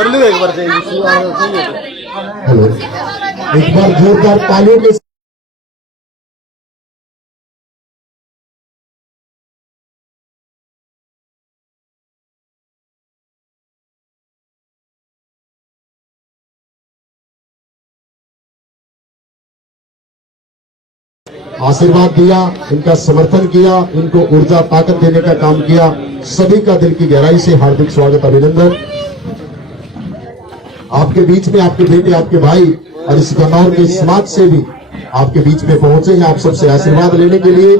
कर लो एक बार चाहिए। हेलो, एक बार जोरदार तालियों के आशीर्वाद दिया, इनका समर्थन किया, इनको ऊर्जा ताकत देने का काम किया। सभी का दिल की गहराई से हार्दिक स्वागत, अभिनंदन। आपके बीच में आपके बेटे, आपके भाई और इस गन्नौर के समाज से भी आपके बीच में पहुंचे हैं। आप सबसे आशीर्वाद लेने के लिए,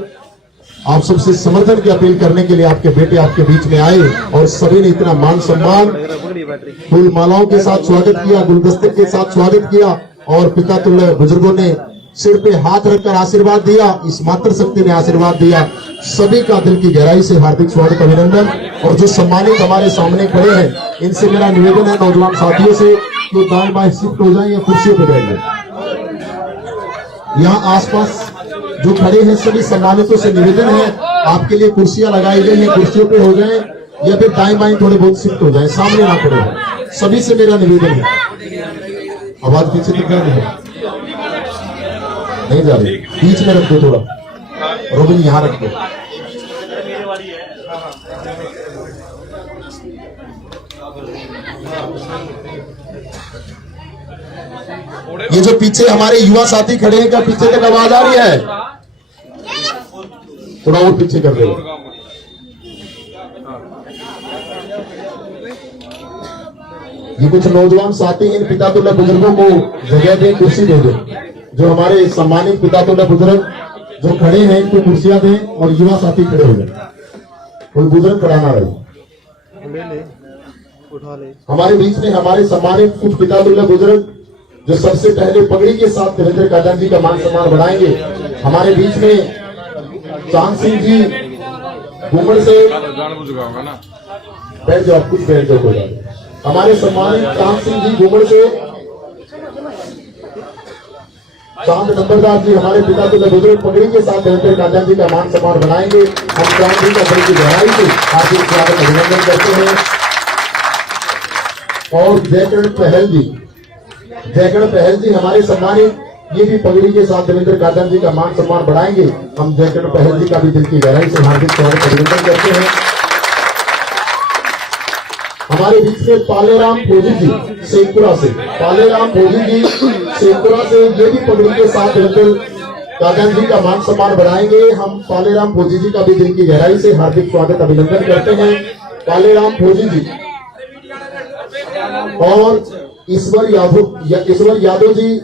आप सबसे समर्थन की अपील करने के लिए आपके बेटे आपके बीच में आए और सभी ने इतना मान सम्मान, फूल मालाओं के साथ स्वागत किया, गुलदस्ते के साथ स्वागत किया और पिता तुल्य बुजुर्गों ने सिर पे हाथ रखकर आशीर्वाद दिया, इस मातृ शक्ति ने आशीर्वाद दिया। सभी का दिल की गहराई से हार्दिक स्वागत, अभिनंदन। और जो सम्मानित हमारे सामने खड़े हैं, इनसे मेरा निवेदन है नौजवान साथियों से कि दाएं बाएं शिफ्ट हो जाएं या कुर्सियों पर बैठ जाएं। यहाँ आसपास जो खड़े हैं सभी सम्मानितों से निवेदन है, आपके लिए कुर्सियां लगाई गई हैं, कुर्सियों पे हो जाएं या फिर दाएं बाएं थोड़े बहुत शिफ्ट हो जाएं, सामने ना खड़े हो। सभी से मेरा निवेदन है। आवाज पीछे तक है, नहीं जा रही, बीच में रख दो थोड़ा, रोबिन यहाँ रख दो। ये जो पीछे हमारे युवा साथी खड़े हैं, क्या पीछे तक आवाज आ रही है? थोड़ा और पीछे कर दो। ये कुछ नौजवान साथी इन पिता तुल्य बुजुर्गों को जगह दें, कुर्सी दे दें। जो हमारे सम्मानित पिता तुल्य बुजुर्ग जो खड़े हैं, इनको कुर्सियां दें और युवा साथी खड़े हो जाए। कोई बुजुर्ग खड़ा ना रहे। हमारे बीच में हमारे सम्मानित कुछ पिता तुल्य बुजुर्ग जो सबसे पहले पगड़ी के साथ देवेंद्र काटन जी का मान सम्मान बढ़ाएंगे। हमारे बीच में चांद सिंह जी घूमड़ से बैठ जाओ, कुछ बैठ जाओ। हमारे सम्मानित चांद सिंह जी घूमड़ से, चांद नंबरदार जी हमारे पिता तुल्य बुजुर्ग पगड़ी के साथ देवेंद्र काटन जी का मान सम्मान बढ़ाएंगे। हम चांद जी का बड़ी गहराई से हार्दिक स्वागत, अभिनंदन करते हैं। और जयकरण पहल जी हमारे सम्मानित, ये भी पगड़ी के साथ देवेंद्र काटन जी का मान सम्मान बढ़ाएंगे। हम जयकरण पहल जी का भी दिल की गहराई से हार्दिक स्वागत, अभिनंदन करते हैं। हमारे बीच में पालेराम फौजी जी शेखपुरा से, पालेराम फौजी जी शेखपुरा से, ये भी पगड़ी के साथ देवेंद्र काटन जी का मान सम्मान बढ़ाएंगे। हम पालेराम फौजी जी का भी दिल की गहराई से हार्दिक स्वागत, अभिनंदन करते हैं। पालेराम फौजी जी और ईश्वर यादव जी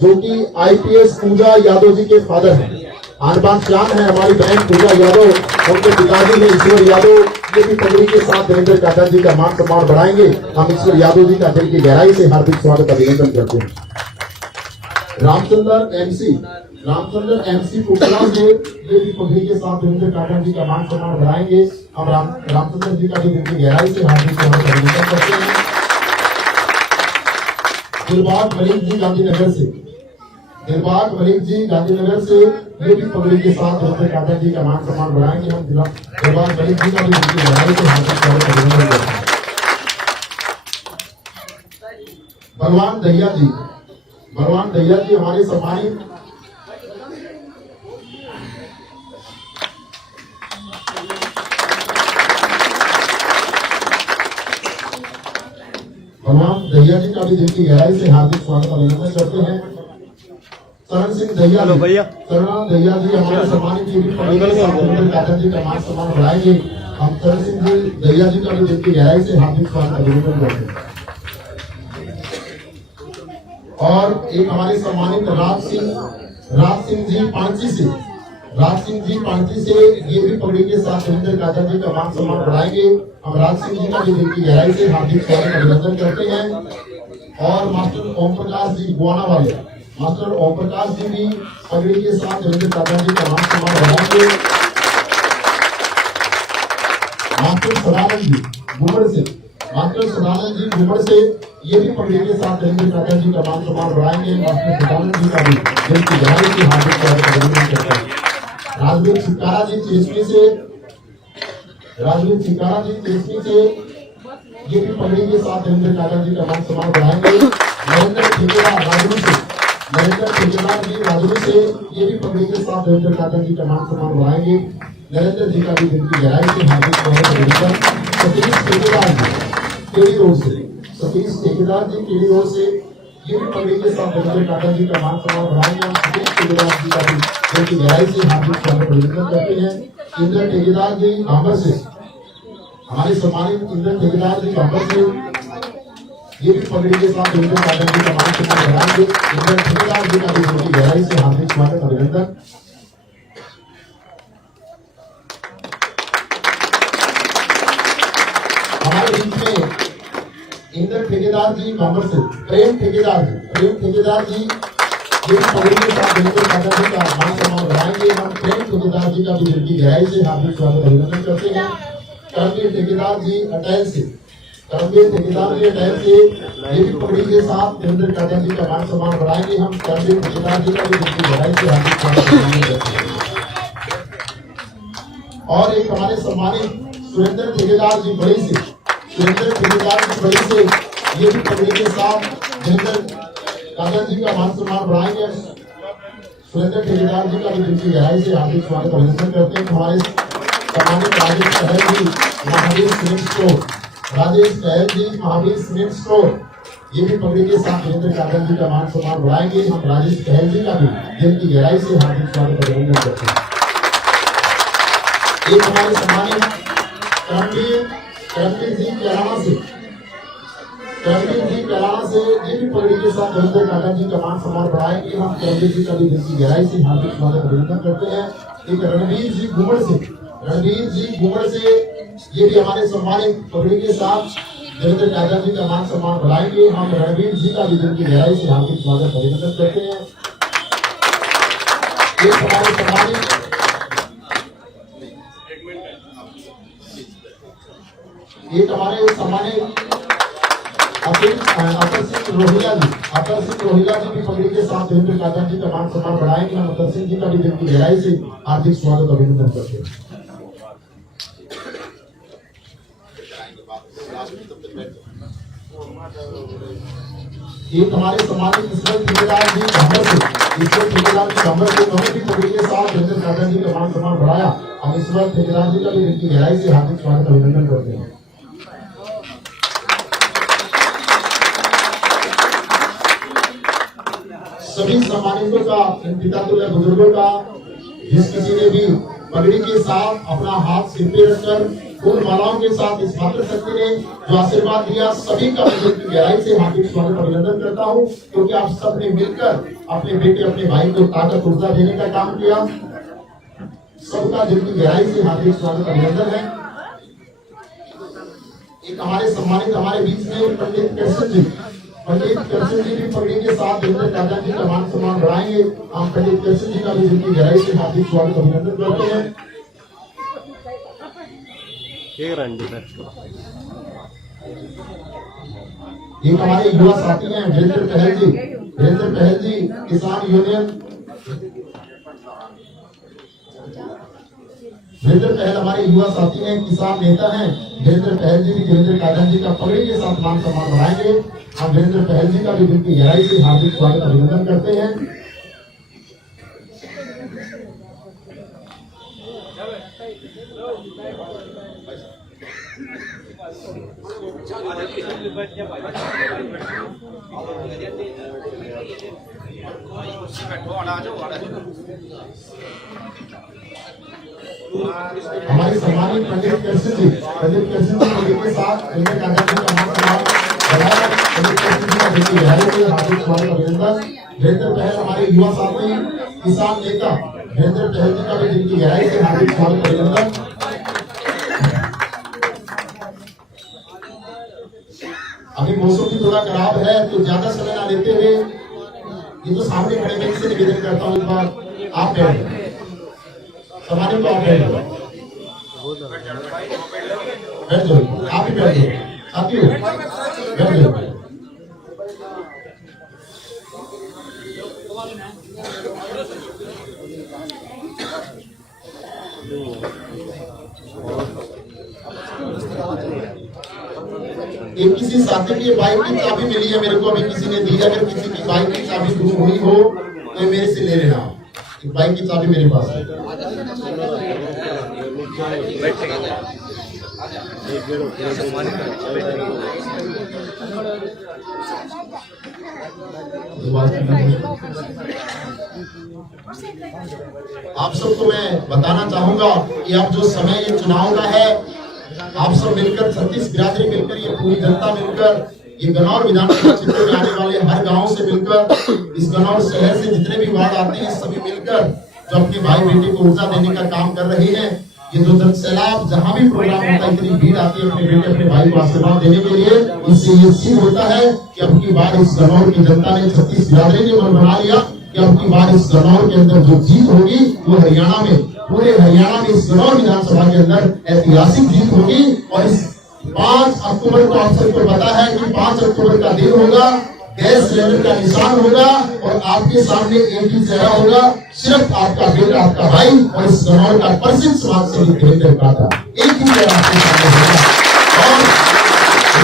जो कि आईपीएस पूजा यादव जी के फादर हैं। आनबान श्याम है हमारी बहन पूजा यादव, उनके पिताजी है ईश्वर यादव, ये भी पगड़ी के साथ देवेंद्र काटन जी का मान सम्मान बढ़ाएंगे। हम ईश्वर यादव जी का दिल की गहराई से हार्दिक स्वागत, अभिनंदन करते हैं। रामचंद्र एमसी पुतला से, ये भी पगड़ी के साथ देवेंद्र काटन जी का मान सम्मान बढ़ाएंगे। हम रामचंद्र जी का भी दिल की गहराई से हार्दिक स्वागत, अभिनंदन करते हैं। दिलबाग मलिक जी गांधीनगर से, ये भी पगड़ी के साथ देवेंद्र काटन जी का मान सम्मान बढ़ाएंगे। हम दिलबाग मलिक जी का भी दिल की गहराई से हार्दिक स्वागत, अभिनंदन करते हैं। बलवान दहिया जी हमारे सम्मानित, भगवान दहिया जी का भी दिल की गहराई से हार्दिक स्वागत, अभिनंदन करते हैं। शरण सिंह दहिया जी हमारे सम्मानित, देवेंद्र काटन जी का मान सम्मान बढ़ाएंगे। हम शरण सिंह जी दहिया जी का भी दिल की गहराई से हार्दिक स्वागत, अभिनंदन करते हैं। और एक हमारे सम्मानित राज सिंह जी पांची से, ये भी पगड़ी के साथ देवेंद्र काटन जी का मान सम्मान बढ़ाएंगे। हम राज सिंह जी का भी दिल की गहराई से हार्दिक स्वागत, अभिनंदन करते हैं। और मास्टर ओम प्रकाश जी गुआना वाले, मास्टर ओम प्रकाश जी भी पगड़ी के साथ देवेंद्र काटन जी का मान सम्मान बढ़ाएंगे। मास्टर सदानंद जी घुमड़ से, ये भी पगड़ी के साथ देवेंद्र काटन जी का मान सम्मान बढ़ाएंगे। मास्टर सदानंद जी का भी दिल की गहराई से हार्दिक स्वागत, अभिनंदन करते हैं। राजवीर चिकारा जी चेस्टी से, ये भी पगड़ी के साथ नरेंद्र काका जी का मान सम्मान बढ़ाएंगे। नरेंद्र ठेकेदार राजू से, नरेंद्र ठेकेदार जी राजू से ये भी पगड़ी के साथ नरेंद्र काका जी का मान सम्मान बढ़ाएंगे। नरेंद्र जी का भी दिल की गहराई से हार्दिक स्वागत अभिनंदन। सतीश ठेकेदार जी केड़ी रोड से, सतीश ठेकेदार जी केड़ी रोड से ये भी पगड़ी के साथ नरेंद्र काका जी का मान सम्मान बढ़ाएंगे। हम सतीश ठेकेदार जी का भी दिल की गहराई से हार्दिक स्वागत अभिनंदन करते हैं। इंद्र ठेकेदार जी भांबर से, हमारे सम्मानित इंद्र ठेकेदार जी भांबर से ये भी पगड़ी के साथ नरेंद्र काका जी का मान सम्मान बढ़ाएंगे। इंद्र ठेकेदार जी का भी दिल की गहराई से हार्दिक स्वागत अभिनंदन। हमारे बीच में इंद्र ठेकेदार जी भांबर से प्रेम ठेकेदार जी ये भी पगड़ी के साथ नरेंद्र काका जी का मान सम्मान बढ़ाएंगे। हम प्रेम ठेकेदार जी का भी दिल की गहराई से हार्दिक स्वागत अभिनंदन करते हैं। कर्मवीर ठेकेदार जी अटैल से, कर्मवीर ठेकेदार जी अटैल से ये भी पगड़ी के साथ नरेंद्र काका जी का मान सम्मान बढ़ाएंगे। हम कर्मवीर ठेकेदार जी का भी दिल की गहराई से हार्दिक स्वागत अभिनंदन करते हैं। और एक हमारे सम्मानित सुरेंद्र ठेकेदार जी बड़ी से, सुरेंद्र ठेकेदार जी बड़ी से ये भी पगड़ी के साथ नरेंद्र काका जी का मान सम्मान बढ़ाएंगे। सुरेंद्र ठेकेदार जी का भी दिल की गहराई से हार्दिक स्वागत अभिनंदन करते हैं। हमारे सम्मानित राजेश पहल जी महावीर सीमेंट स्टोर, राजेश पहल जी महावीर सीमेंट स्टोर ये भी पगड़ी के साथ नरेंद्र काका जी का मान सम्मान बढ़ाएंगे। हम राजेश पहल जी का भी दिल की गहराई से हार्दिक स्वागत अभिनंदन करते हैं। एक हमारे सम्मानित करमवीर जी कैलाना से, करमवीर जी कैलाना से ये भी पगड़ी के साथ नरेंद्र काका जी का मान सम्मान बढ़ाएंगे। हम करमवीर जी का भी दिल की गहराई से हार्दिक स्वागत अभिनंदन करते हैं। एक रणवीर जी घुमड़ से, रणवीर जी घुमड़ से ये भी हमारे सम्मानित पगड़ी के साथ नरेंद्र काका जी का मान सम्मान बढ़ाएंगे। हम रणवीर जी का भी दिल की गहराई से हार्दिक स्वागत अभिनंदन करते हैं। एक हमारे सम्मानित एक हमारे सम्मानित अतर सिंह रोहिला जी, अतर सिंह रोहिला जी भी पगड़ी के साथ नरेंद्र काका जी का मान सम्मान बढ़ाएंगे। हम अतर सिंह जी का भी दिल की गहराई से हार्दिक स्वागत अभिनंदन करते हैं। एक हमारे सम्मानित ईश्वर ठेकेदार जी भांबर से, ईश्वर ठेकेदार जी भांबर से उन्होंने भी पगड़ी के साथ नरेंद्र काका जी का मान सम्मान बढ़ाया। हम ईश्वर ठेकेदार जी का भी दिल की गहराई से हार्दिक स्वागत अभिनंदन करते हैं। सभी सम्मानितों का, इन पितातुल्य बुजुर्गों का, जिस किसी ने भी पगड़ी के साथ अपना हाथ सिर पे रखकर फूल मालाओं के साथ इस मातृशक्ति ने जो आशीर्वाद दिया, सभी का मैं दिल की गहराई से हार्दिक स्वागत अभिनंदन करता हूँ। क्योंकि आप सबने मिलकर अपने बेटे अपने भाई को ताकत ऊर्जा देने का काम किया। सबका दिल की गहराई से हार्दिक स्वागत अभिनंदन है। एक हमारे सम्मानित हमारे बीच में पंडित कृष्ण जी, पंडित कृष्ण जी भी पगड़ी के साथ नरेंद्र काका जी का मान सम्मान बढ़ाएंगे। हम पंडित कृष्ण जी का भी दिल की गहराई से हार्दिक स्वागत अभिनंदन करते हैं। एक हमारे युवा साथी हैं वीरेंद्र पहल जी, वीरेंद्र पहल जी किसान यूनियन, वीरेंद्र पहल हमारे युवा साथी हैं, किसान नेता हैं। वीरेंद्र पहल जी भी नरेंद्र काका जी का पगड़ी के साथ मान सम्मान बढ़ाएंगे। हम वीरेंद्र पहल जी का भी दिल की गहराई से हार्दिक स्वागत अभिनंदन करते हैं। हमारे सम्मानित पंडित कृष्ण जी, पंडित कृष्ण जी के साथ नरेंद्र काका जी का मान सम्मान बढ़ाया। पंडित कृष्ण जी का दिल की गहराई से हार्दिक स्वागत अभिनंदन। वीरेंद्र पहल हमारे युवा साथी किसान नेता, वीरेंद्र पहल जी का भी दिल की गहराई से हार्दिक स्वागत अभिनंदन। अभी मौसम भी थोड़ा खराब है तो ज्यादा समय ना लेते हुए ये तो सामने खड़े मैं से निवेदन करता हूँ, एक बार आप बैठ जाओ, समाने को आप बैठ जाओ, बैठ जाओ, आप ही बैठ जाओ, साथियों बैठ जाओ। एक किसी साथी की बाइक की चाबी मिली है मेरे को, अभी किसी ने दी है। अगर किसी की बाइक की चाबी गुम हुई हो तो मेरे से ले लेना। एक बाइक की चाबी मेरे पास है। आप सबको मैं बताना चाहूंगा कि अब जो समय ये चुनाव का है, आप सब मिलकर 36 बिरादरी मिलकर, ये पूरी जनता मिलकर, ये गनौर विधानसभा क्षेत्र में आने वाले हर गांव से मिलकर, इस गनौर शहर से जितने भी वार्ड आते हैं सभी मिलकर जो अपने भाई बेटे को ऊर्जा देने का काम कर रहे हैं। ये जो जनसैलाब जहां भी प्रोग्राम होता है, इतनी भीड़ आती है अपने बेटे अपने भाई को आशीर्वाद देने के लिए। इससे ये सिद्ध होता है कि अब की बार इस गनौर की जनता ने 36 बिरादरी ने मन बना लिया कि अब की बार इस गनौर के अंदर जो जीत होगी वो हरियाणा में, पूरे हरियाणा में इस गनौर विधानसभा के अंदर ऐतिहासिक जीत होगी। और इस 5 अक्टूबर को आप सबको पता है कि 5 अक्टूबर का दिन होगा, गैस सिलेंडर का निशान होगा और आपके सामने एक ही चेहरा होगा, सिर्फ आपका बेटा, आपका भाई और इस गनौर का प्रसिद्ध समाज सेवी देवेंद्र काका, एक ही चेहरा आपके सामने होगा। और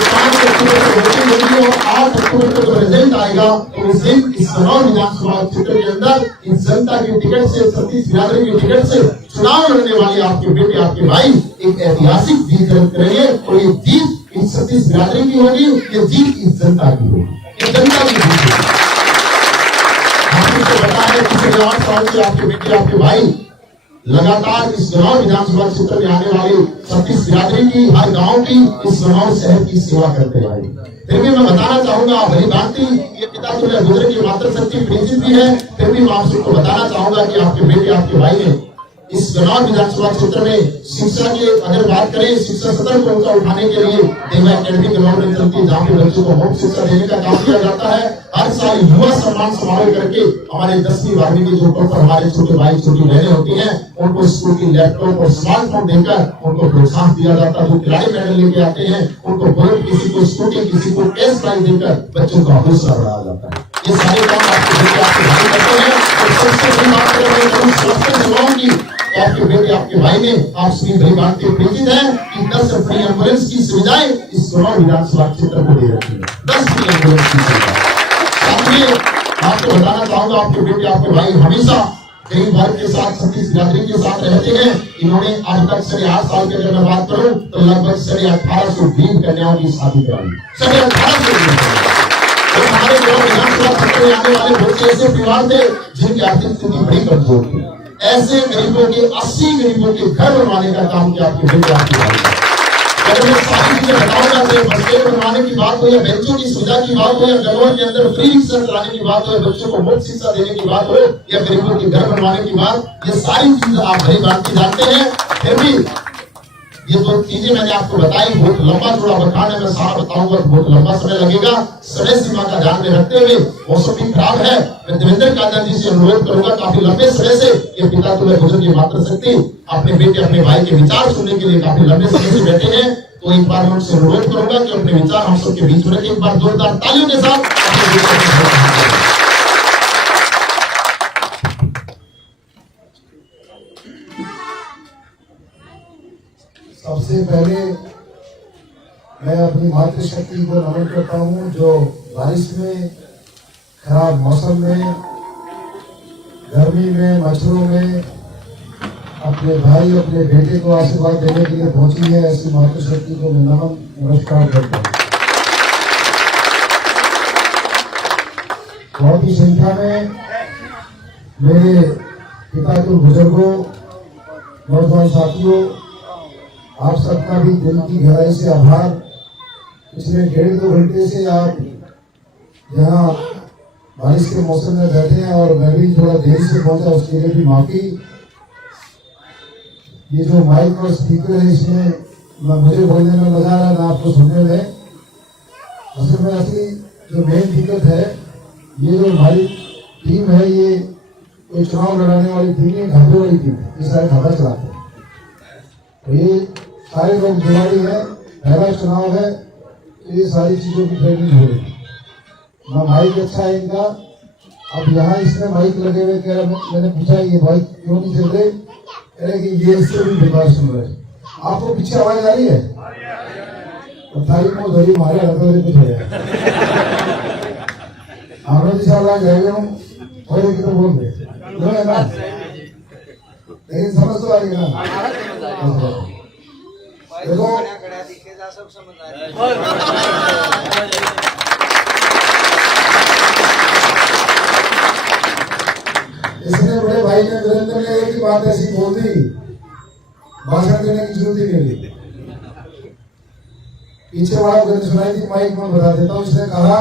5 अक्टूबर को वोटिंग होगी और 8 अक्टूबर को जो रिजल्ट आएगा तो उस दिन इस गनौर विधानसभा क्षेत्र के अंदर इस जनता की टिकट से, 36 बिरादरी की टिकट से चुनाव लड़ने वाले आपके बेटे, आपके भाई एक ऐतिहासिक जीत करेंगे। और ये जीत इस 36 बिरादरी की होगी, ये जीत इस जनता की होगी, इस जनता की जीत होगी। आपको पता है पिछले 8 साल से आपके बेटे, आपके भाई लगातार इस गनौर विधानसभा क्षेत्र में आने वाली 36 बिरादरी की, हर गांव की, इस गनौर शहर की सेवा करते हैं। फिर भी मैं बताना चाहूंगा, भली भांति ये पिता तुल्य गुजर की मातृशक्ति प्रेषित भी है, फिर भी मैं आप सबको बताना चाहूंगा कि आपके बेटे, आपके भाई ने इस गनौर विधानसभा क्षेत्र में शिक्षा की अगर बात करें, शिक्षा सत्र को ऊंचा उठाने के लिए देवा एकेडमी गनौर में चलती है, जहाँ पे बच्चों को मुफ्त शिक्षा देने का काम किया जाता है। हर साल युवा सम्मान समारोह करके हमारे 10वीं 12वीं के जो टॉपर हमारे छोटे भाई छोटी बहनें होती हैं, उनको स्कूल की लैपटॉप और स्मार्टफोन देकर उनको प्रोत्साहन दिया जाता है। जो खिलाड़ी मेडल लेके आते हैं उनको बुलेट, किसी को स्कूटी, किसी को कैश प्राइज देकर बच्चों का हौसला बढ़ाया जाता है। ये सारे काम आपके बेटे, आपके भाई करते हैं। और सबसे बड़ी बात करें की, आपके बेटे, आपके भाई ने आप सभी भली भांति परिचित है कि 10 फ्री एम्बुलेंस की सुविधाएं इस गनौर विधानसभा क्षेत्र को दे रखी है। 10 फ्री एम्बुलेंस की सुविधा। साथ में आपको बताना चाहूंगा, आपके बेटे, आपके भाई हमेशा गरीब वर्ग के साथ, 36 बिरादरी के साथ रहते हैं। इन्होंने आज तक 8.5 साल की अगर मैं बात करूं तो लगभग 1820 कन्याओं की शादी कराई। 1820 हमारे गनौर विधानसभा क्षेत्र में आने वाले बहुत से ऐसे परिवार थे जिनकी आर्थिक स्थिति बड़ी कमजोर थी। ऐसे गरीबों के 80 गरीबों के घर बनवाने का काम किया आपके बेटे, आपके भाई। अगर मैं सारी चीजें बताऊंगा तो बच्चे बनवाने की बात हो या बेंचों की सुविधा की बात हो या गनौर के अंदर फ्री शिक्षा कराने की बात हो या बच्चों को मुफ्त शिक्षा देने की बात हो या गरीबों के घर बनवाने की बात, ये सारी चीजें आप भली भांति जानते हैं। फिर भी ये जो चीजें मैंने आपको बताई बहुत लंबा थोड़ा बखान है, मैं सारा बताऊंगा तो बहुत लंबा समय लगेगा। समय सीमा का ध्यान में रखते हुए, मौसम भी खराब है, मैं देवेंद्र काका जी से अनुरोध करूंगा, काफी लंबे समय से ये पिता तुल्य गुजर की मातृशक्ति अपने बेटे, अपने भाई के विचार सुनने के लिए काफी लंबे समय से बैठे हैं। तो एक बार मैं उनसे अनुरोध करूंगा कि अपने विचार हम सबके बीच में रखें। एक बार जोरदार तालियों के साथ सबसे पहले मैं अपनी मातृशक्ति को नमन करता हूँ, जो बारिश में, खराब मौसम में, गर्मी में, मच्छरों में अपने भाई, अपने बेटे को आशीर्वाद देने के लिए पहुंची है। ऐसी मातृशक्ति को मैं नमन नमस्कार करता हूँ। बहुत ही संख्या में मेरे पिता के बुजुर्गों, नौजवान साथियों, आप सबका भी दिल की गहराई से आभार। पिछले 1.5-2 घंटे से आप यहाँ बारिश के मौसम में बैठे हैं और मैं भी थोड़ा देर से पहुंचा, उसके लिए भी माफी। ये जो माइक और स्पीकर है, इसमें मुझे बोलने में मजा आ रहा है, ना आपको सुनने में। असल में असली जो मेन दिक्कत है, ये जो हमारी टीम है, ये कोई चुनाव लड़ाने वाली टीम है, घाटे वाली टीम है, ये सारे खाता चलाते हैं। तो ये सारे लोग दिवाली है, पहला चुनाव है, तो ये सारी चीजों की ट्रेनिंग हो रही है। माइक अच्छा है इनका। अब यहाँ इसमें माइक लगे हुए, कह रहा, मैंने पूछा ये माइक क्यों नहीं चल रहे, कह रहे कि ये इससे भी बेकार सुन रहे। आपको पीछे आवाज आ रही है? तारीख को धरी मारे हथौड़े कुछ है हम जाएगा और एक तो बोल दे ना, लेकिन समझ तो आ रही है ना। देखो इसने बड़े भाई ने वीरेंद्र ने एक ही बात ऐसी बोल दी, भाषण देने की जरूरत ही नहीं थी। पीछे वाला को सुनाई थी, माइक में बता देता हूँ। उसने कहा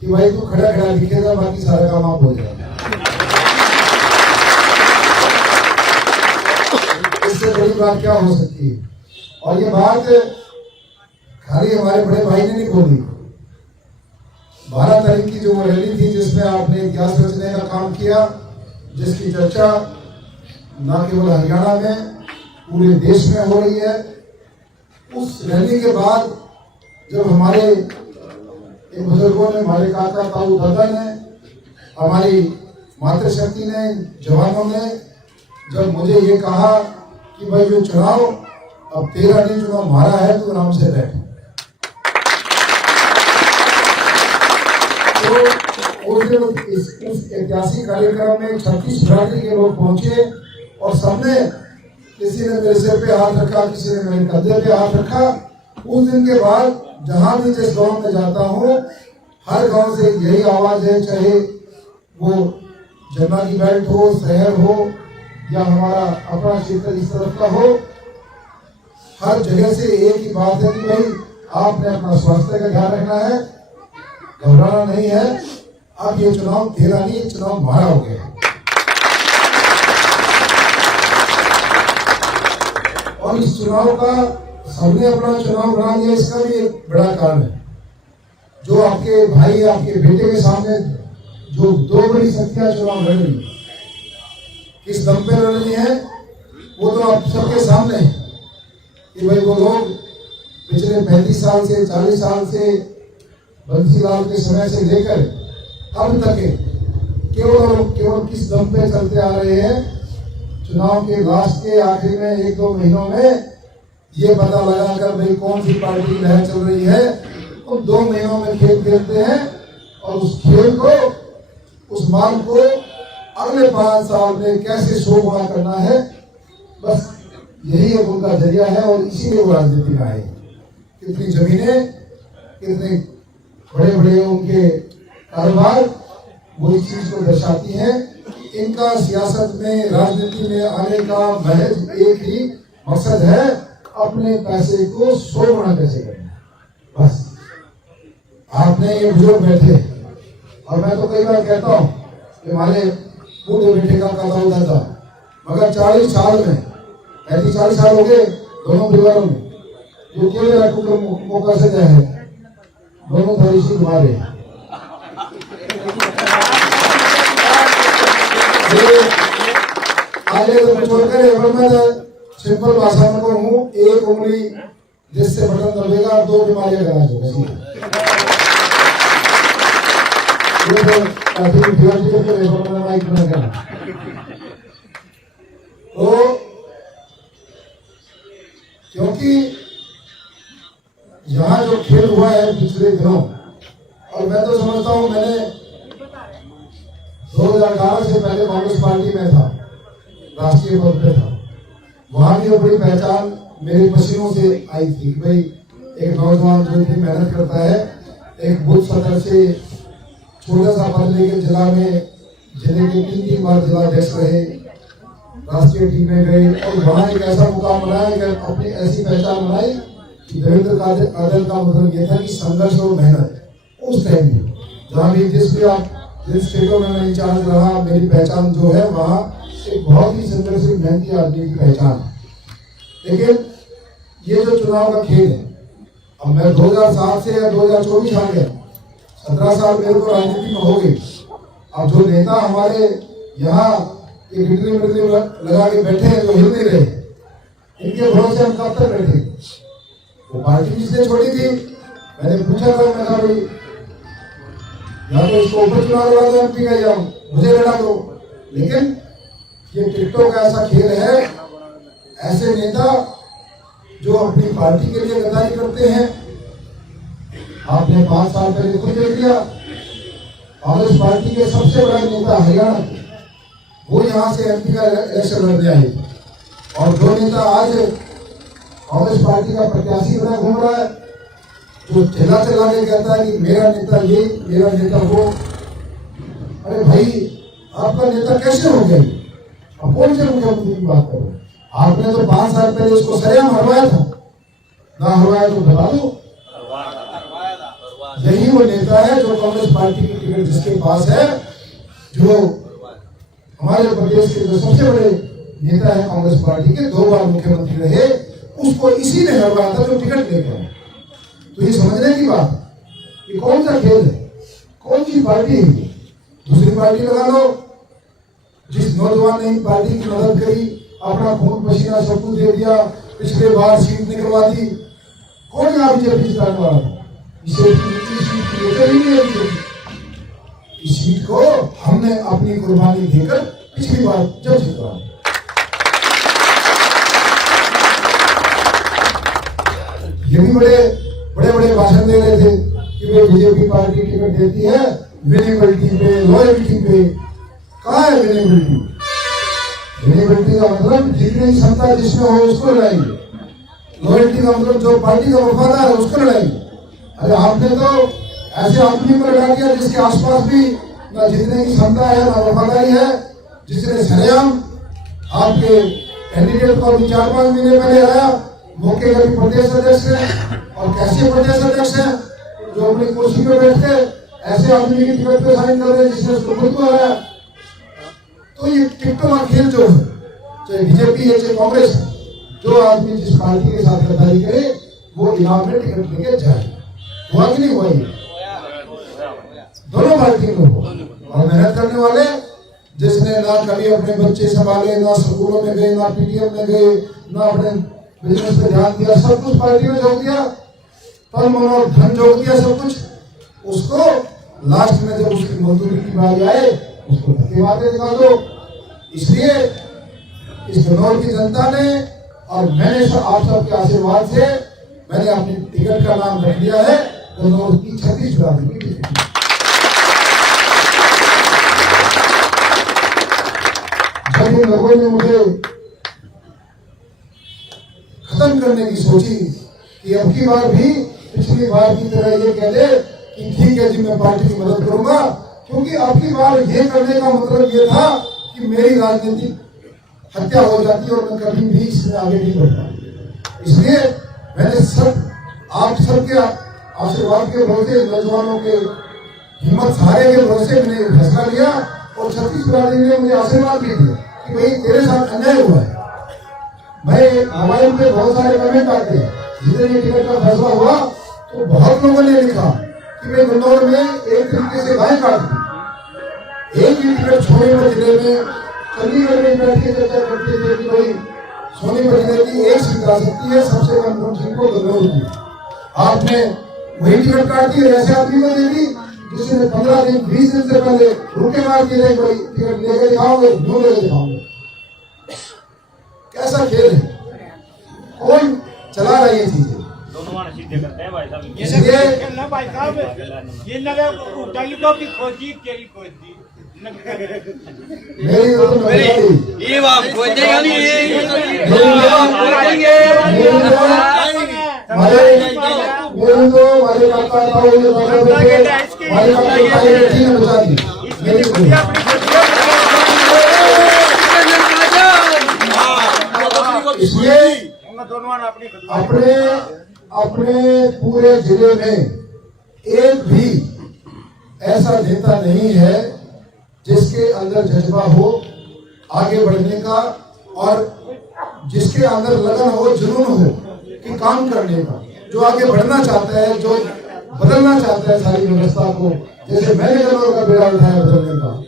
कि भाई तू खड़ा खड़ा दिखेगा, बाकी सारा काम आप हो जाएगा। इससे बड़ी बात क्या हो सकती है? और ये बात खाली हमारे बड़े भाई ने नहीं बोली। 12 तारीख की जो रैली थी जिसमें आपने इतिहास रचने का काम किया, जिसकी चर्चा न केवल हरियाणा में पूरे देश में हो रही है, उस रैली के बाद जब हमारे इन बुजुर्गों ने, हमारे काका ताऊ दादा ने, हमारी मातृशक्ति ने, जवानों ने जब मुझे ये कहा कि भाई जो चुनाव अब तेरा नहीं, चुनाव हमारा है, तो आराम से बैठ। तो उस ऐतिहासिक कार्यक्रम में 36 बिरादरी के लोग पहुंचे और सबने, किसी ने मेरे सिर पे हाथ रखा, किसी ने मेरे कंधे पे हाथ रखा। उस दिन के बाद जहां भी जिस गांव में जाता हूं, हर गांव से यही आवाज है, चाहे वो जमुना की बेल्ट हो, शहर हो या हमारा अपना क्षेत्र इस तरफ का हो, हर जगह से एक ही बात है कि भाई आपने अपना स्वास्थ्य का ध्यान रखना है, घबराना नहीं है। अब ये चुनाव तेरा नहीं, चुनाव हमारा हो गया। और इस चुनाव का सबने अपना चुनाव बना लिया, इसका भी एक बड़ा कारण है। जो आपके भाई, आपके बेटे के सामने जो दो बड़ी शक्तियां चुनाव लड़ रही है, किस दम पे लड़ रही है वो तो आप सबके सामने है कि भाई वो लोग पिछले 35 साल से, 40 साल से, बंसीलाल के समय से लेकर अब तक केवल किस दम पे चलते आ रहे हैं। चुनाव के लास्ट के आखिरी में 1-2 महीनों में ये पता लगाकर भाई कौन सी पार्टी लहर चल रही है, उन 2 महीनों में खेल खेलते हैं और उस खेल को, उस मांग को अगले 5 साल में कैसे 100 गुना करना है, बस यही एक उनका जरिया है। और इसीलिए वो राजनीति में आए। कितनी जमीनें, कितने बड़े बड़े उनके कारोबार, वो इस चीज को दर्शाती हैं। इनका सियासत में, राजनीति में आने का महज एक ही मकसद है, अपने पैसे को 100 गुना कैसे करना। बस आपने ये बुजुर्ग बैठे, और मैं तो कई बार कहता हूँ कि हमारे बूढ़े बेटे का ताऊ दादा, मगर 40 साल में, 40 साल हो गए दोनों परिवारों में, जो केवल मौका से जाए है, दोनों भविष्य तुम्हारे। आगे तो छोड़कर मैं सिंपल भाषा में कहूँ, एक उंगली जिससे बटन दबेगा 2 बीमारियां करा दो। तो क्योंकि यहाँ जो खेल हुआ है पिछले दिनों, और मैं तो समझता हूँ, मैंने 2018 से पहले कांग्रेस पार्टी में था, राष्ट्रीय पद पे था। वहां भी बड़ी पहचान मेरे पसीनों से आई थी। भाई एक नौजवान जो इतनी मेहनत करता है, एक बूथ सदर से छोटा सा पद लेके जिला में, जिले के 3 बार जिला अध्यक्ष रहे, राष्ट्रीय टीम में गए और वहां एक ऐसा मुकाम बनाया कि अपनी ऐसी पहचान बनाई कि देवेंद्र कादल का मतलब यह था कि संघर्ष और मेहनत। उस टाइम में जहाँ भी जिस स्टेटों में मैं इंचार्ज रहा, मेरी पहचान जो है वहाँ एक बहुत ही संघर्षशील मेहनती आदमी की पहचान। लेकिन ये जो चुनाव का खेल है, अब मैं 2007 से या 2024 आ गया, 17 साल मेरे को राजनीति में हो गई। अब जो नेता हमारे यहाँ ये गिटरी लगा के बैठे हैं, जो हिल नहीं रहे, इनके भरोसे हम कब तक बैठे? वो पार्टी जिसने छोड़ी थी, मैंने पूछा था, मैं कहा भाई या तो इसको ऊपर चुनाव लड़ा दो, MP का, या मुझे लड़ा दो। लेकिन ये टिकटों का ऐसा खेल है ऐसे नेता जो अपनी पार्टी के लिए गद्दारी करते हैं, आपने 5 साल पहले खुद देख लिया। कांग्रेस पार्टी के सबसे बड़ा नेता हरियाणा के, वो यहाँ से एमपी का इलेक्शन लड़ने आए, और जो नेता आज कांग्रेस पार्टी का प्रत्याशी बना घूम रहा है, जो ठेला चला के कहता है कि मेरा नेता ये, मेरा नेता वो। अरे भाई, आपका नेता कैसे हो गया? अब कौन से मुख्यमंत्री की बात करो? आपने तो 5 साल पहले उसको सरेआम हरवाया था, ना हरवाया तो बता दो। यही वो नेता है जो कांग्रेस पार्टी की टिकट जिसके पास है, जो हमारे प्रदेश के जो सबसे बड़े नेता है कांग्रेस पार्टी के, 2 बार मुख्यमंत्री रहे, उसको इसी ने हरवाया था जो टिकट लेकर। तो ये समझने की बात, ये कौन सा खेल है? कौन सी पार्टी है? दूसरी पार्टी लगा लो। जिस नौजवान ने पार्टी की मदद करी, अपना खून पसीना सब कुछ दे दिया, पिछले बार सीट निकलवा दी, कौन यहाँ बीजेपी जिताने वाला था? इस सीट को हमने अपनी कुर्बानी देकर पिछली बार जब जितवा। ये भी बड़े भाषण दे रहे थे कि भाई बीजेपी पार्टी टिकट देती है विनेबिलिटी पे, लॉयल्टी पे। कहाँ है विनेबिलिटी? विनेबिलिटी का मतलब जितनी क्षमता जिसमें हो उसको लड़ाएंगे। लॉयल्टी का मतलब जो पार्टी का वफादार है उसको लड़ाएंगे। अरे आपने तो ऐसे आदमी को लगा दिया जिसके आसपास भी ना जितने की क्षमता है ना वफादारी है, जिसने सरेआम आपके कैंडिडेट को भी 4-5 महीने पहले हराया, मौके का भी प्रदेश अध्यक्ष है। और कैसे प्रदेश अध्यक्ष है जो अपनी कुर्सी पे बैठते ऐसे आदमी की टिकट पे साइन कर रहे हैं जिसने उसको खुद को हराया। तो ये टिकटों का खेल जो है, चाहे बीजेपी है चाहे कांग्रेस है, जो आदमी जिस पार्टी के साथ गद्दारी करे वो इनाम में टिकट लेके जाए। हुआ कि नहीं हुआ? दोनों पार्टी में हुआ। और मेहनत करने वाले जिसने ना कभी अपने बच्चे संभाले, ना स्कूलों में गए, ना पीटीएम में गए, ना अपने बिजनेस पे ध्यान दिया, सब कुछ पार्टी में झोंक दिया, तन मन और धन झोंक दिया सब कुछ। उसको लास्ट में जब उसकी मजदूरी की बारी आए उसको धक्के मारते दिखा दो। इसलिए इस गन्नौर की जनता ने और मैंने आप सबके आशीर्वाद से मैंने अपनी टिकट का नाम रख दिया है गन्नौर की छत्तीसगढ़ की टिकट। जब इन लोगों ने मुझे खत्म करने की सोची कि अब की बार भी पिछली बार की तरह ये कह दे कि ठीक है जी मैं पार्टी की मदद करूंगा, क्योंकि अब की बार ये करने का मतलब ये था कि मेरी राजनीतिक हत्या हो जाती और मैं कभी भी इसमें आगे नहीं बढ़ता। इसलिए मैंने आप सबके आशीर्वाद के भरोसे, नौजवानों के हिम्मत सहारे के भरोसे मैंने फैसला लिया और छत्तीसगढ़ ने मुझे आशीर्वाद भी दिया कि भाई तेरे साथ अन्याय हुआ है। मैं मोबाइल पे बहुत सारे कमेंट आते हैं, जितने भी टिकट का फैसला हुआ तो बहुत लोगों ने लिखा कि मैं गन्नौर में एक तरीके से गाय काट दी। एक ही टिकट सोनीपत जिले में, चंडीगढ़ में बैठ के चर्चा करते थे कि भाई सोनीपत जिले की एक सीट आ सकती है, सबसे कम सीट को गन्नौर की। आपने वही टिकट काट दी, ऐसे आदमी को दे दी जिसने 15 दिन 20 दिन से पहले रुके मार दिए, भाई टिकट लेके दिखाओगे, यूं लेके दिखाओगे। कैसा खेल है? कौन चला रहा है ये चीजें? इसलिए इसलिए अपने पूरे जिले में एक भी ऐसा नेता नहीं है जिसके अंदर जज्बा हो आगे बढ़ने का और जिसके अंदर लगन हो, जुनून हो कि काम करने का, जो आगे बढ़ना चाहता है, जो बदलना चाहता है सारी व्यवस्था को, जैसे मैंने गन्नौर का बेड़ा उठाया बदलने का।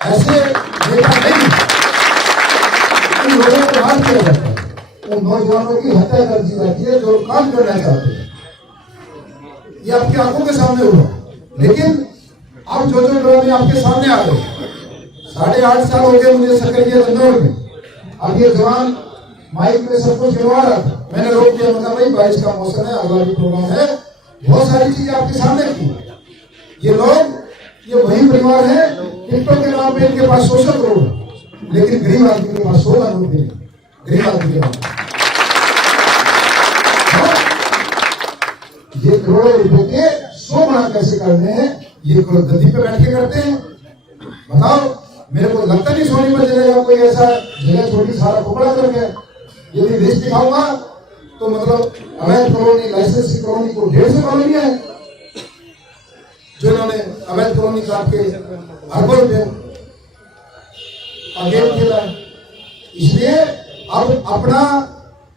ऐसे नेता नहीं, उन लोगों को हाथ किया जाता है, उन नौजवानों की हत्या कर दी जाती है जो काम करना चाहते हैं। ये आपकी आंखों के सामने हुआ, लेकिन अब जो ड्रामे आपके सामने आ गए। 8.5 साल हो गए मुझे सक्रिय गन्नौर में, अब ये जवान माइक में सब कुछ गिनवा रहा था, मैंने रोक दिया, मतलब भाई बारिश का मौसम है, अगला भी प्रोग्राम है, बहुत सारी चीजें आपके सामने की। ये लोग, ये वही परिवार है टिकटॉक के नाम पे इनके पास 100 करोड़ है, लेकिन गरीब आदमी के पास 16 करोड़ नहीं, गरीब आदमी के पास ये करोड़ों रुपए के 100 गुना कैसे करते हैं, ये गद्दी पे बैठ के करते हैं। बताओ, मेरे को लगता नहीं सोनी में चलेगा कोई ऐसा जगह छोटी सारा टुकड़ा करके, यदि लिस्ट दिखाऊंगा तो मतलब अवैध कॉलोनी, लाइसेंस कॉलोनी को 150 कॉलोनी है जो इन्होंने अवैध कॉलोनी काट के अरबों रुपये का गेम खेला है। इसलिए अब अपना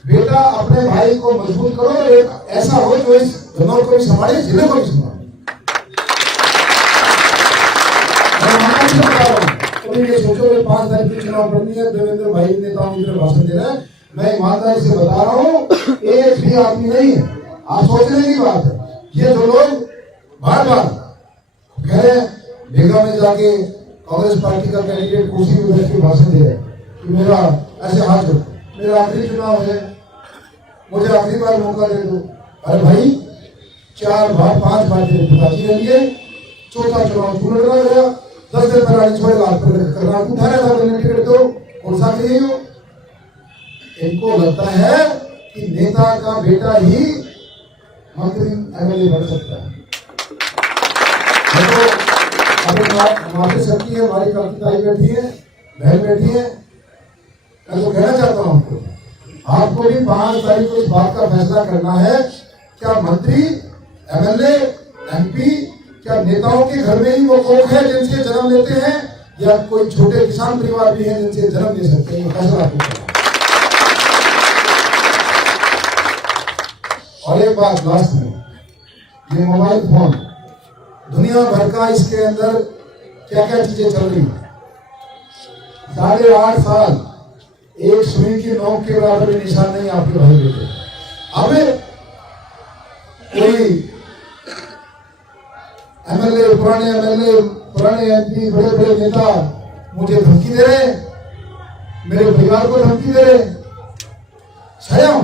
बेटा, अपने भाई को मजबूत करो, एक ऐसा हो जो इस धनौर को भी संभाले, जिले को भी संभाले। ये सोचो 5 तारीख की चुनाव करनी है, देवेंद्र भाई नेताओं की तरफ भाषण दे रहे हैं, मैं ईमानदारी से बता रहा हूँ, एक भी आदमी नहीं है, आप सोचने की बात है। ये जो लोग बार बार कह रहे हैं, बेगा में जाके कांग्रेस पार्टी का कैंडिडेट कुर्सी में बैठ के भाषण दे रहे हैं कि मेरा ऐसे हाथ जोड़, मेरा आखिरी चुनाव है, मुझे आखिरी बार मौका दे दो। अरे भाई, 4 बार 5 बार तेरे पिताजी ने लिए, चौथा चुनाव तू लड़ गया, 10 दिन पहले 6 लाख करना तू उठा रहा था, टिकट दो, कौन सा चाहिए हो? इनको लगता है कि नेता का बेटा ही मंत्री एमएलए बन सकता है। माफी सकती है, हमारी काकी बैठी है, बहन बैठी है, मैं तो कहना चाहता हूँ आपको भी 5 तारीख को इस बात का फैसला करना है, क्या मंत्री, एमएलए, एमपी, क्या नेताओं के घर में ही वो लोग हैं जिनसे जन्म लेते हैं, या कोई छोटे किसान परिवार भी हैं जिनसे जन्म ले सकते हैं? फैसला आपको करना। और एक बात लास्ट में, ये मोबाइल फोन दुनिया भर का, इसके अंदर क्या क्या चीजें चल रही है। 8.5 साल एक सुई की नोक के बराबर निशान नहीं आपके भाई बेटे। अब कोई एमएलए, पुराने एमपी, बड़े बड़े नेता मुझे धमकी दे रहे, मेरे परिवार को धमकी दे रहे, स्वयं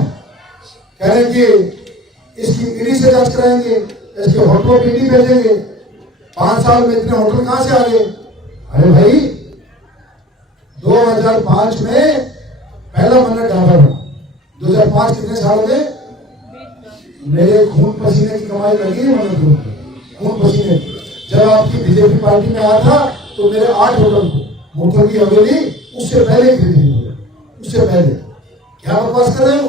कह रहे कि इसकी ईडी से जांच कराएंगे, इसके होटलों की ईडी भेजेंगे, 5 साल में इतने होटल कहां से आ गए? अरे भाई, 2005 में पहला मन्नत ढाबा बना, 2005 कितने साल हो गए? मेरे खून पसीने की कमाई लगी है मन्नत, खून पसीने। जब आपकी बीजेपी पार्टी में आया था तो मेरे 8 होटल मोटर की हवेली उससे पहले खरीदी, उससे पहले। क्या बकवास कर रहे हो?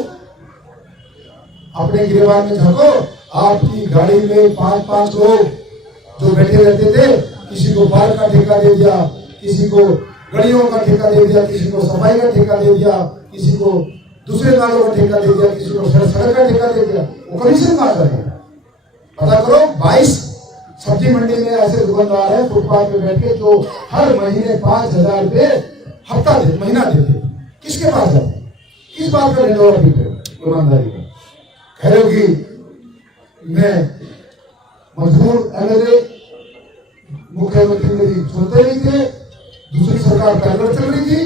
अपने गिरबान में झांको, आपकी गाड़ी में 5-5 लोग जो बैठे रहते थे, किसी को बार का ठेका दे दिया, किसी को गड़ियों का ठेका दे दिया, किसी को सफाई का ठेका दे दिया, किसी को दूसरे नालों का ठेका दे दिया, किसी को सड़क का ठेका दे दिया। वो कमीशन कहां से? पता करो, 22 सब्जी मंडी में ऐसे दुकानदार है फुटपाथ पे बैठ के जो हर महीने 5,000 रुपए हफ्ता दे, महीना देते। किसके पास जाते? किस बात का ढिंढोरा पीटे हो? ईमानदारी का कह रहे हो कि मैं मजबूर एमएलए, मुख्यमंत्री मेरी सुनते नहीं थे, दूसरी सरकार पैदल चल रही थी।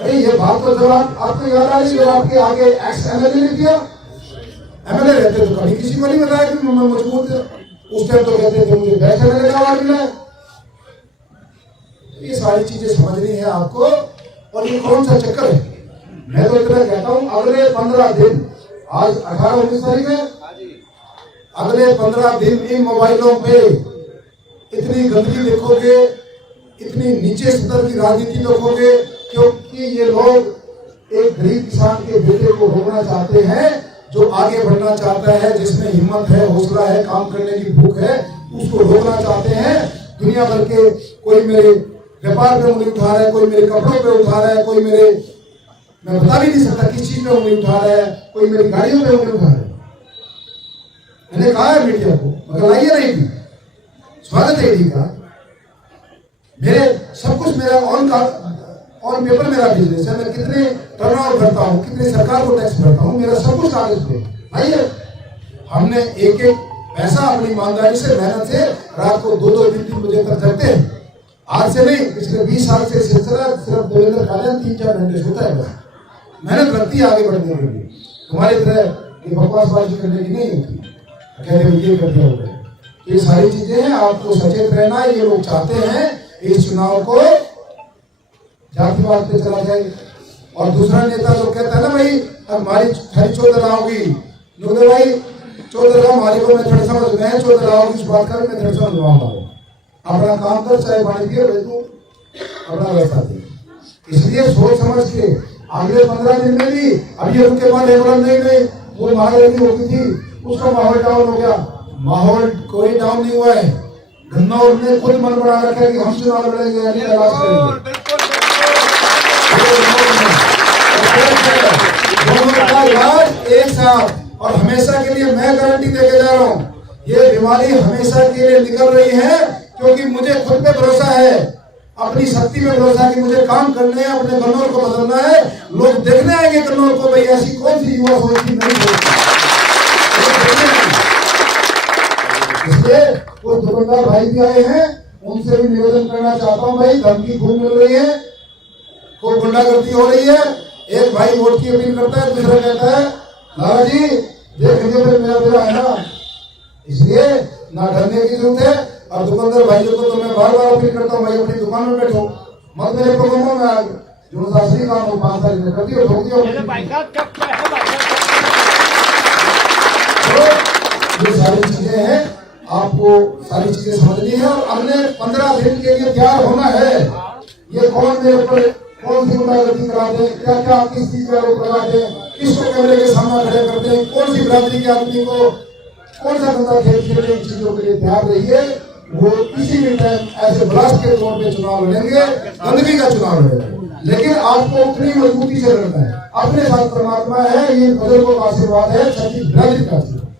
अरे ये बात तो जब आपको याद आ रही, जब आपके आगे एक्स एमएलए ने किया, एमएलए रहते तो कभी किसी को नहीं बताया कि मैं मजबूर थे। उस टाइम तो कहते थे मुझे बैठ एमएलए का अवार्ड मिला है। ये सारी चीजें समझनी है आपको, और ये कौन सा चक्कर है? मैं तो इतना कहता हूं, अगले 15 दिन, आज 18-19 तारीख है, अगले 15 दिन इन मोबाइलों पे इतनी गंदगी देखोगे, इतनी नीचे स्तर की राजनीति देखोगे, क्योंकि ये लोग एक गरीब किसान के बेटे को रोकना चाहते हैं, जो आगे बढ़ना चाहता है, जिसमें हिम्मत है, हौसला है, काम करने की भूख है, उसको रोकना चाहते हैं। दुनिया भर के, कोई मेरे व्यापार पे उंगली उठा रहा है, कोई मेरे कपड़ों पे उठा रहा है, कोई मेरे, मैं बता भी नहीं सकता किस चीज में उंगली उठा रहा है, कोई मेरी गाड़ियों पे उंगली उठा रहा है। मैंने कहा है मीडिया को, मगर लाइए नहीं थी, स्वागत है ईडी का। मेरे सब कुछ मेरा ऑन पेपर मेरा बिजनेस है, मैं कितने टर्नओवर करता हूँ, कितने सरकार को टैक्स भरता हूँ, मेरा सब कुछ कागज पे आइए। हमने एक एक पैसा अपनी ईमानदारी से, मेहनत से, रात को 2-2, 3-3 बजे तक जगते हैं। आज से नहीं, पिछले 20 साल से सिलसिला सिर्फ देवेंद्र कालियन 3-4 घंटे सोता है बस। मेहनत लगती है आगे बढ़ने के लिए। तुम्हारी तरह ये बकवासबाजी करने की नहीं होती, कहते ये करते हो गए। ये सारी चीजें हैं, आपको सचेत रहना है। ये लोग चाहते हैं इस चुनाव को जातिवाद पे चला जाए। और दूसरा नेता जो कहता है ना भाई हमारी खरी चौधरी होगी, नुकदे भाई चौधरी हमारे को मैं थोड़ी समझ गए चौधरी होगी, इस बात कर मैं थोड़ी समझ लूंगा। अपना काम कर, चाहे पानी पिए भाई तू अपना व्यवस्था दे। इसलिए सोच समझ के अगले 15 दिन में भी, अब ये उनके बाद एम्बुलेंस नहीं वो महारैली होती थी, उसका माहौल डाउन हो गया। माहौल कोई डाउन नहीं हुआ है। गन्नौर ने खुद मन बना रखा है कि हम चुनाव लड़ेंगे यानी तलाश करेंगे। दोनों का इलाज एक साथ और हमेशा के लिए मैं गारंटी देके जा रहा हूँ, ये बीमारी हमेशा के लिए निकल रही है। क्योंकि मुझे खुद पे भरोसा है, अपनी शक्ति में भरोसा है कि मुझे काम करने हैं, अपने कन्नौर को बदलना है। लोग देखने आएंगे कन्नौर को, भाई ऐसी कौन सी युवा सोच की नहीं सोचती। इसलिए वो दुकानदार भाई भी आए हैं, उनसे भी निवेदन करना चाहता हूँ, भाई धमकी खूब मिल रही है, कोई गुंडागर्दी हो रही है। एक भाई वोट की अपील करता है, दूसरा कहता है लाला जी देख लीजिए मेरा है ना। इसलिए ना डरने की जरूरत है। और दुकानदार भाइयों को तो मैं बार बार अपील करता हूँ, भाई अपनी दुकान में बैठो, मत मेरे प्रोग्रामों में आगे जो शास्त्री काम हो 5 तारीख में कर दियो, ठोक दियो। तो ये सारी चीजें हैं, आपको सारी चीजें समझनी है और अगले 15 दिन के लिए तैयार होना है। ये कौन मेरे ऊपर कौन सी गुंडागर्दी कराते हैं, क्या क्या किस चीज का आरोप लगाते हैं, किसको कैमरे के सामने खड़े करते हैं, कौन सी बिरादरी के आदमी को कौन सा गंदा खेल खेलने की चीजों के लिए तैयार रहिए। वो किसी भी टाइम ऐसे ब्लास्ट के तौर पे चुनाव लड़ेंगे, गंदगी का चुनाव लड़ेंगे, लेकिन आपको उतनी मजबूती से लड़ना है। अपने साथ परमात्मा है, ये बुजुर्गों का आशीर्वाद है, सच्ची बिरादरी का आशीर्वाद।